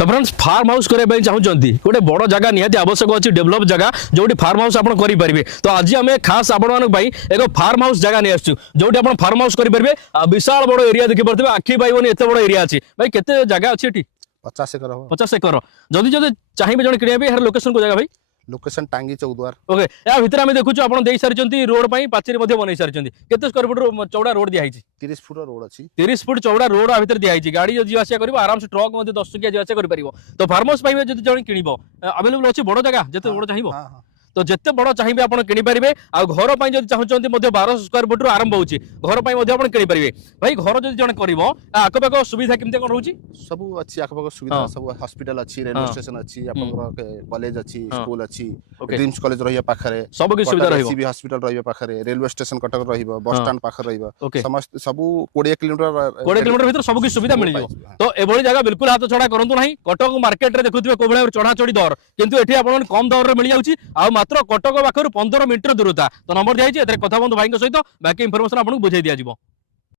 तो friends farm house करने चाहूँगी गोटे बड़ जगह निहाती आवश्यक अच्छी डेभलप जगह जो फार्म हाउस आप करेंगे। तो आज आम खास आपण एक फार्म हाउस जगह नहीं आसू जो आप फार्म हाउस करेंगे। विशाल बड़ एरिया देखिए आखि पाइबनी एत बड़ एरिया अच्छी भाई केते जगह अच्छी 50 एकर जदि जदि चाहिए जन किणवा यार लोकेशन को जगह भाई लोकेशन टांगी चौद्वार। ओके या भितर आम देखुँ आप दे सारी रोड पाचेरी बन सारी केते स्क्वायर फुट चौड़ा रोड दिखाई 30 फुट रोड अच्छी 30 फुट चौड़ा रोड भितर दिखाई गाड़ी जो जीवास कर आराम से ट्रक 10 चकिया जीवास कर तो फार्म हाउस पाइबे जब जन किणव अवेलेबल अच्छी बड़ जगह जिते बड़ चाहिए तो जिते बड़ चाहिए आप किनीपारे आ घर जब चाहते 1200 स्क्वायर फुट आरंभ होची घर किनीपारे भाई घर जब जन कर आखपाख सुविधा केमती कौन रोचे सब अच्छी आखपाख सुविधा सब हॉस्पिटल अच्छी रेलवे स्टेशन अच्छी कॉलेज अच्छी स्कूल अच्छी ड्रीम्स कॉलेज रहियो पाखरे सब की सुविधा रहियो सीबी हॉस्पिटल रहियो पाखरे रेलवे स्टेशन कटक रहियो बस स्टैंड पाखरे रहियो समस्त सब 20 किलोमीटर भीतर सब की सुविधा मिल जाए। तो एभली जगह बिल्कुल हाथ छड़ा करंतु नाही। कटक मार्केट रे देखुथिबे को भले चढ़ा चढ़ी दर किंतु एठी आपण कम दर रे मिल जाउची आ मात्र कटक पाखरु 15 मिनिट दूरता। तो नंबर दिया एथरे कथा बंधु भाई सहित बाकी इनफॉरमेशन आपको बुझाई दिया।